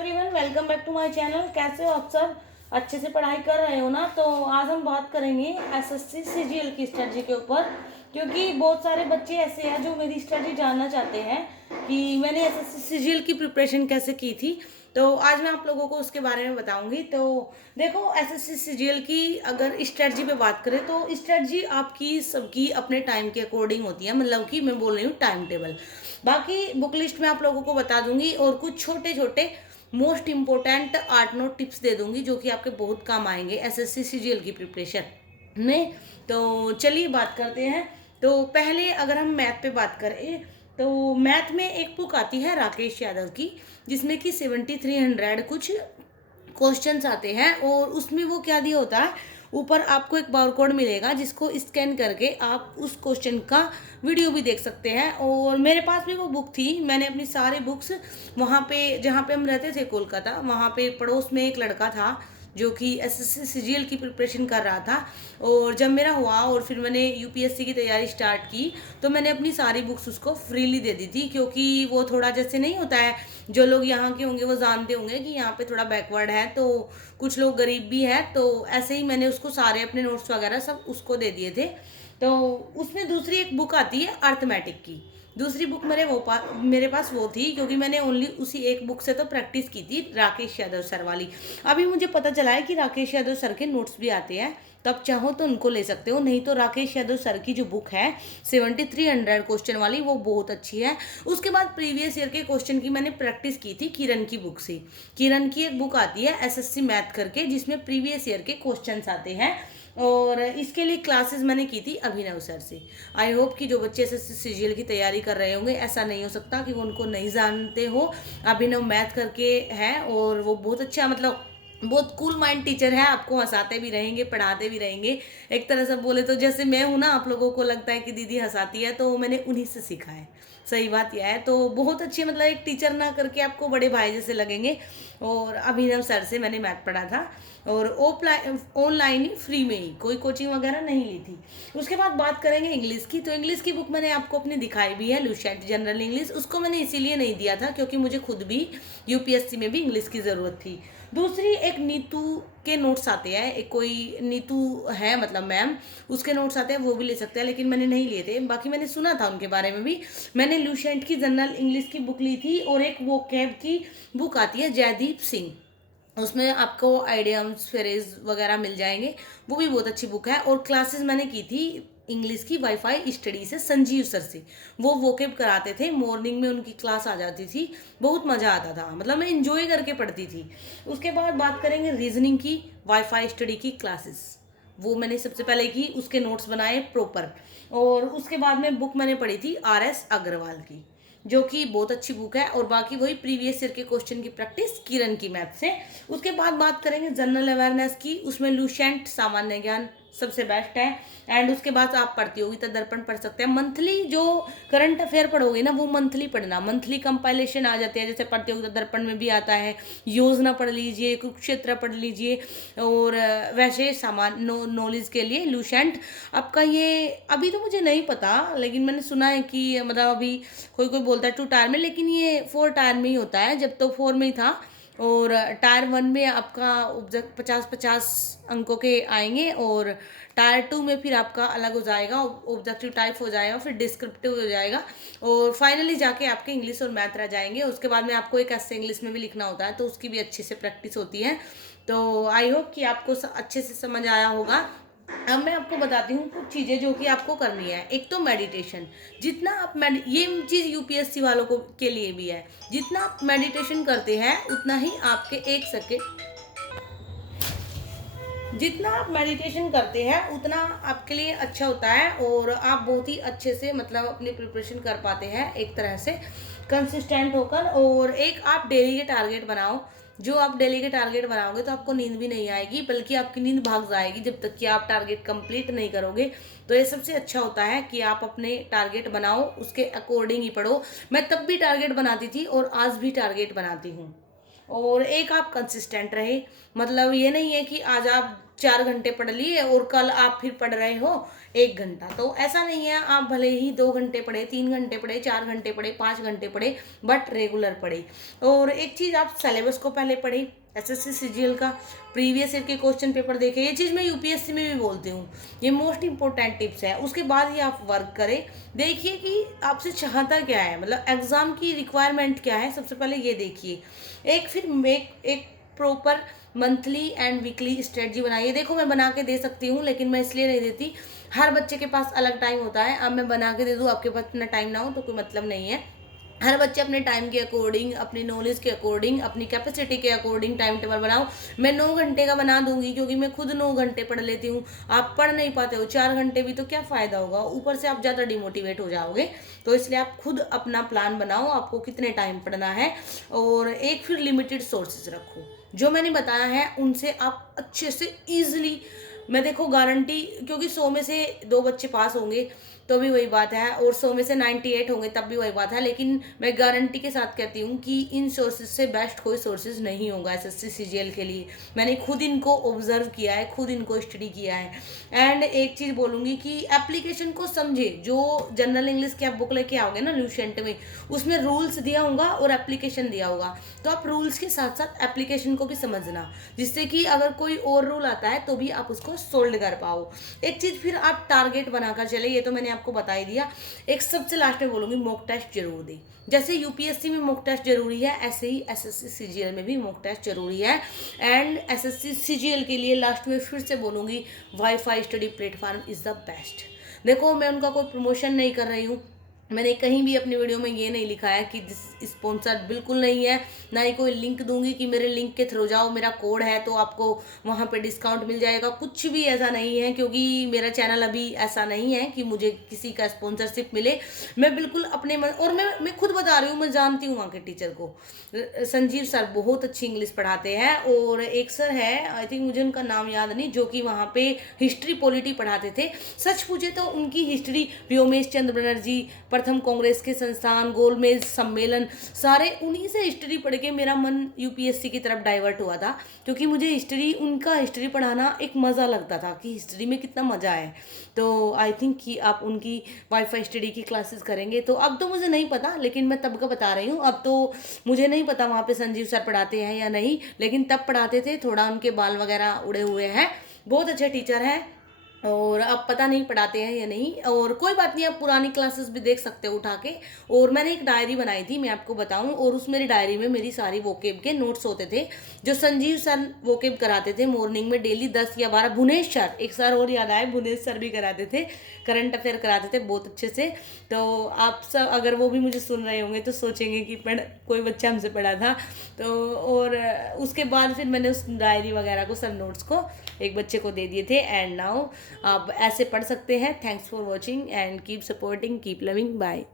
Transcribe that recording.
Everyone, welcome back to my channel. कैसे हो आप सब? अच्छे से पढ़ाई कर रहे हो ना? तो आज हम बात करेंगे एसएससी सीजीएल की स्ट्रेटजी के ऊपर, क्योंकि बहुत सारे बच्चे ऐसे हैं जो मेरी स्ट्रेटजी जानना चाहते हैं कि मैंने एसएससी सीजीएल की प्रिपरेशन कैसे की थी। तो आज मैं आप लोगों को उसके बारे में बताऊंगी। तो देखो, एसएससी सीजीएल की अगर स्ट्रेटजी पे बात करें तो स्ट्रेटजी आपकी सबकी अपने टाइम के अकॉर्डिंग होती है, मतलब कि मैं बोल रही हूँ टाइम टेबल। बाकी बुक लिस्ट में आप लोगों को बता दूंगी और कुछ छोटे छोटे most important art note tips दे दूंगी जो कि आपके बहुत काम आएंगे एसएससी सीजीएल की प्रिपरेशन में। तो चलिए बात करते हैं। तो पहले अगर हम मैथ पे बात करें तो मैथ में एक बुक आती है राकेश यादव की, जिसमें कि 7300 कुछ क्वेश्चंस आते हैं और उसमें वो क्या दिया होता है, ऊपर आपको एक बार कोड मिलेगा जिसको स्कैन करके आप उस क्वेश्चन का वीडियो भी देख सकते हैं। और मेरे पास भी वो बुक थी। मैंने अपनी सारी बुक्स वहाँ पे, जहाँ पे हम रहते थे कोलकाता, वहाँ पे पड़ोस में एक लड़का था जो कि एसएससी सीजीएल की प्रिपरेशन कर रहा था। और जब मेरा हुआ और फिर मैंने यूपीएससी की तैयारी स्टार्ट की तो मैंने अपनी सारी बुक्स उसको फ्रीली दे दी थी, क्योंकि वो थोड़ा जैसे नहीं होता है, जो लोग यहाँ के होंगे वो जानते होंगे कि यहाँ पे थोड़ा बैकवर्ड है, तो कुछ लोग गरीब भी है, तो ऐसे ही मैंने उसको सारे अपने नोट्स वगैरह सब उसको दे दिए थे। तो उसमें दूसरी एक बुक आती है अर्थमेटिक की। दूसरी बुक मेरे पास वो थी, क्योंकि मैंने ओनली उसी एक बुक से तो प्रैक्टिस की थी, राकेश यादव सर वाली। अभी मुझे पता चला है कि राकेश यादव सर के नोट्स भी आते हैं, तब चाहो तो उनको ले सकते हो, नहीं तो राकेश यादव सर की जो बुक है 7300 क्वेश्चन वाली, वो बहुत अच्छी है। उसके बाद प्रीवियस ईयर के क्वेश्चन की मैंने प्रैक्टिस की थी किरण की बुक से। किरण की एक बुक आती है एसएससी मैथ करके, जिसमें प्रीवियस ईयर के क्वेश्चंस आते हैं, और इसके लिए क्लासेस मैंने की थी अभिनव सर से। आई होप कि जो बच्चे एसएससी सीजीएल की तैयारी कर रहे होंगे, ऐसा नहीं हो सकता कि वो उनको नहीं जानते हो। अभिनव मैथ करके है और वो बहुत अच्छा, मतलब बहुत कूल माइंड टीचर है, आपको हंसाते भी रहेंगे, पढ़ाते भी रहेंगे। एक तरह से बोले तो जैसे मैं हूँ ना, आप लोगों को लगता है कि दीदी हंसाती है, तो मैंने उन्हीं से सीखा है। सही बात यह है। तो बहुत अच्छे, मतलब एक टीचर ना करके आपको बड़े भाई जैसे लगेंगे। और अभिनव सर से मैंने मैथ पढ़ा था, और ऑनलाइन ही, फ्री में ही, कोई कोचिंग वगैरह नहीं ली थी। उसके बाद बात करेंगे इंग्लिश की। तो इंग्लिश की बुक मैंने आपको अपनी दिखाई भी है, लुसेंट जनरल इंग्लिश। उसको मैंने इसीलिए नहीं दिया था क्योंकि मुझे खुद भी यूपीएससी में भी इंग्लिश की ज़रूरत थी। दूसरी एक नीतू के नोट्स आते हैं, एक कोई नीतू है मतलब मैम, उसके नोट्स आते हैं, वो भी ले सकते हैं, लेकिन मैंने नहीं लिए थे। बाकी मैंने सुना था उनके बारे में भी। मैंने लुसेंट की जनरल इंग्लिश की बुक ली थी, और एक वो कैब की बुक आती है जयदीप सिंह, उसमें आपको आइडियम्स फ्रेज वगैरह मिल जाएंगे। वो भी बहुत अच्छी बुक है। और क्लासेस मैंने की थी इंग्लिश की वाईफाई स्टडी से, संजीव सर से। वो वोकेब कराते थे, मॉर्निंग में उनकी क्लास आ जाती थी, बहुत मज़ा आता था, मतलब मैं इंजॉय करके पढ़ती थी। उसके बाद बात करेंगे रीजनिंग की, वाईफाई स्टडी की क्लासेस, वो मैंने सबसे पहले की, उसके नोट्स बनाए प्रॉपर। और उसके बाद में बुक मैंने पढ़ी थी आरएस अग्रवाल की, जो कि बहुत अच्छी बुक है। और बाकी वही प्रीवियस ईयर के क्वेश्चन की प्रैक्टिस किरण की मैथ से। उसके बाद बात करेंगे जनरल अवेयरनेस की, उसमें लुसेंट सामान्य ज्ञान सबसे बेस्ट है। एंड उसके बाद आप प्रतियोगिता दर्पण पढ़ सकते हैं। मंथली जो करंट अफेयर पढ़ोगे ना, वो मंथली पढ़ना, मंथली कंपाइलेशन आ जाते हैं, जैसे प्रतियोगिता दर्पण में भी आता है। योजना पढ़ लीजिए, कुरुक्षेत्र पढ़ लीजिए। और वैसे सामान्य नॉलेज के लिए लुसेंट आपका ये, अभी तो मुझे नहीं पता, लेकिन मैंने सुना है कि मतलब अभी कोई कोई बोलता है 2 टायर में, लेकिन ये 4 टायर में ही होता है, जब तो 4 में ही था। और टायर 1 में आपका ऑब्जेक्ट 50-50 अंकों के आएंगे, और टायर 2 में फिर आपका अलग हो जाएगा, ऑब्जेक्टिव टाइप हो जाएगा, फिर डिस्क्रिप्टिव हो जाएगा, और फाइनली जाके आपके इंग्लिश और मैथ रह जाएंगे। उसके बाद में आपको एक ऐसे इंग्लिश में भी लिखना होता है, तो उसकी भी अच्छे से प्रैक्टिस होती है। तो आई होप कि आपको अच्छे से समझ आया होगा। अब मैं आपको बताती हूँ कुछ चीज़ें जो कि आपको करनी है। एक तो मेडिटेशन, जितना आप ये चीज़ यूपीएससी वालों को के लिए भी है, जितना आप मेडिटेशन करते हैं उतना ही आपके 1 सेकेंड, जितना आप मेडिटेशन करते हैं उतना आपके लिए अच्छा होता है, और आप बहुत ही अच्छे से मतलब अपनी प्रिपरेशन कर पाते हैं एक तरह से कंसिस्टेंट होकर। और एक आप डेली के टारगेट बनाओ। जो आप डेली के टारगेट बनाओगे तो आपको नींद भी नहीं आएगी, बल्कि आपकी नींद भाग जाएगी जब तक कि आप टारगेट कंप्लीट नहीं करोगे। तो ये सबसे अच्छा होता है कि आप अपने टारगेट बनाओ, उसके अकॉर्डिंग ही पढ़ो। मैं तब भी टारगेट बनाती थी और आज भी टारगेट बनाती हूँ। और एक आप कंसिस्टेंट रहे, मतलब ये नहीं है कि आज आप 4 घंटे पढ़ लिए और कल आप फिर पढ़ रहे हो 1 घंटा। तो ऐसा नहीं है, आप भले ही 2 घंटे पढ़े, 3 घंटे पढ़े, 4 घंटे पढ़े, 5 घंटे पढ़े, बट रेगुलर पढ़े। और एक चीज़, आप सिलेबस को पहले पढ़े, एसएससी सीजीएल का प्रीवियस ईयर के क्वेश्चन पेपर देखें। ये चीज़ मैं यूपीएससी में भी बोलती हूँ, ये मोस्ट इंपॉर्टेंट टिप्स है। उसके बाद ही आप वर्क करें, देखिए कि आपसे चाहता क्या है, मतलब एग्जाम की रिक्वायरमेंट क्या है, सबसे पहले ये देखिए। एक proper monthly and weekly strategy बनाइए। देखो मैं बना के दे सकती हूँ, लेकिन मैं इसलिए नहीं देती, हर बच्चे के पास अलग टाइम होता है। अब मैं बना के दे दूँ, आपके पास इतना टाइम ना हो तो कोई मतलब नहीं है। हर बच्चे अपने टाइम के अकॉर्डिंग, अपनी नॉलेज के अकॉर्डिंग, अपनी कैपेसिटी के अकॉर्डिंग टाइम टेबल बनाओ। मैं 9 घंटे का बना दूंगी क्योंकि मैं खुद 9 घंटे पढ़ लेती हूँ। आप पढ़ नहीं पाते हो 4 घंटे भी, तो क्या फ़ायदा होगा, ऊपर से आप ज़्यादा डिमोटिवेट हो जाओगे। तो इसलिए आप खुद अपना प्लान बनाओ, आपको कितने टाइम पढ़ना है। और एक फिर लिमिटेड सोर्सेज रखो, जो मैंने बताया है उनसे आप अच्छे से ईजिली, मैं देखो गारंटी, क्योंकि 100 में से 2 बच्चे पास होंगे तो भी वही बात है, और 100 में से 98 होंगे तब भी वही बात है। लेकिन मैं गारंटी के साथ कहती हूँ कि इन सोर्सेज से बेस्ट कोई सोर्सेज नहीं होगा एसएससी सीजीएल के लिए। मैंने खुद इनको ऑब्जर्व किया है, खुद इनको स्टडी किया है। एंड एक चीज़ बोलूँगी कि एप्लीकेशन को समझे। जो जनरल इंग्लिश की आप बुक लेके आओगे ना ल्यूसेंट में, उसमें रूल्स दिया होगा और एप्लीकेशन दिया होगा, तो आप रूल्स के साथ साथ एप्लीकेशन को भी समझना, जिससे कि अगर कोई और रूल आता है तो भी आप उसको सोल्व कर पाओ। एक चीज़ फिर आप टारगेट बनाकर चले, ये तो मैंने आपको बता ही दिया। एक सबसे लास्ट में बोलूँगी, मॉक टेस्ट जरूर दें। जैसे यूपीएससी में मॉक टेस्ट जरूरी है, ऐसे ही एसएससी सीजीएल में भी मॉक टेस्ट जरूरी है। एंड एसएससी सीजीएल के लिए लास्ट में फिर से बोलूँगी, wifi study platform is the best. देखो मैं उनका कोई प्रमोशन नहीं कर रही हूँ, मैंने कहीं भी अपनी वीडियो में ये नहीं लिखा है कि स्पॉन्सर्ड, बिल्कुल नहीं है। ना ही कोई लिंक दूंगी कि मेरे लिंक के थ्रू जाओ, मेरा कोड है तो आपको वहाँ पे डिस्काउंट मिल जाएगा, कुछ भी ऐसा नहीं है। क्योंकि मेरा चैनल अभी ऐसा नहीं है कि मुझे किसी का स्पॉन्सरशिप मिले। मैं बिल्कुल अपने मन, और मैं खुद बता रही हूँ, मैं जानती हूँ वहाँ के टीचर को, संजीव सर बहुत अच्छी इंग्लिश पढ़ाते हैं। और एक सर है, आई थिंक मुझे उनका नाम याद नहीं, जो कि वहाँ पे हिस्ट्री पॉलिटी पढ़ाते थे। सच पूछे तो उनकी हिस्ट्री, व्योमेश चंद्र बनर्जी, प्रथम कांग्रेस के संस्थान, गोलमेज सम्मेलन, सारे उन्हीं से हिस्ट्री पढ़ के मेरा मन यूपीएससी की तरफ डाइवर्ट हुआ था। क्योंकि मुझे हिस्ट्री, उनका हिस्ट्री पढ़ाना एक मज़ा लगता था कि हिस्ट्री में कितना मज़ा है। तो आई थिंक कि आप उनकी वाईफाई स्टडी की क्लासेस करेंगे। तो अब तो मुझे नहीं पता, लेकिन मैं तब का बता रही हूँ। अब तो मुझे नहीं पता वहाँ पे संजीव सर पढ़ाते हैं या नहीं, लेकिन तब पढ़ाते थे। थोड़ा उनके बाल वगैरह उड़े हुए हैं, बहुत अच्छे टीचर हैं। और अब पता नहीं पढ़ाते हैं या नहीं, और कोई बात नहीं, आप पुरानी क्लासेस भी देख सकते हो उठा के। और मैंने एक डायरी बनाई थी, मैं आपको बताऊं, और उस मेरी डायरी में मेरी सारी वोकेब के नोट्स होते थे, जो संजीव सर वोकेब कराते थे मॉर्निंग में डेली 10 या 12। भुवनेश सर, एक सर और याद आए, भुवनेश सर भी कराते थे, करंट अफेयर कराते थे बहुत अच्छे से। तो आप सब अगर वो भी मुझे सुन रहे होंगे तो सोचेंगे कि कोई बच्चा हमसे पढ़ा था। तो और उसके बाद फिर मैंने उस डायरी वगैरह को, सब नोट्स को एक बच्चे को दे दिए थे। एंड नाउ आप ऐसे पढ़ सकते हैं। Thanks for watching and keep supporting, keep loving, bye.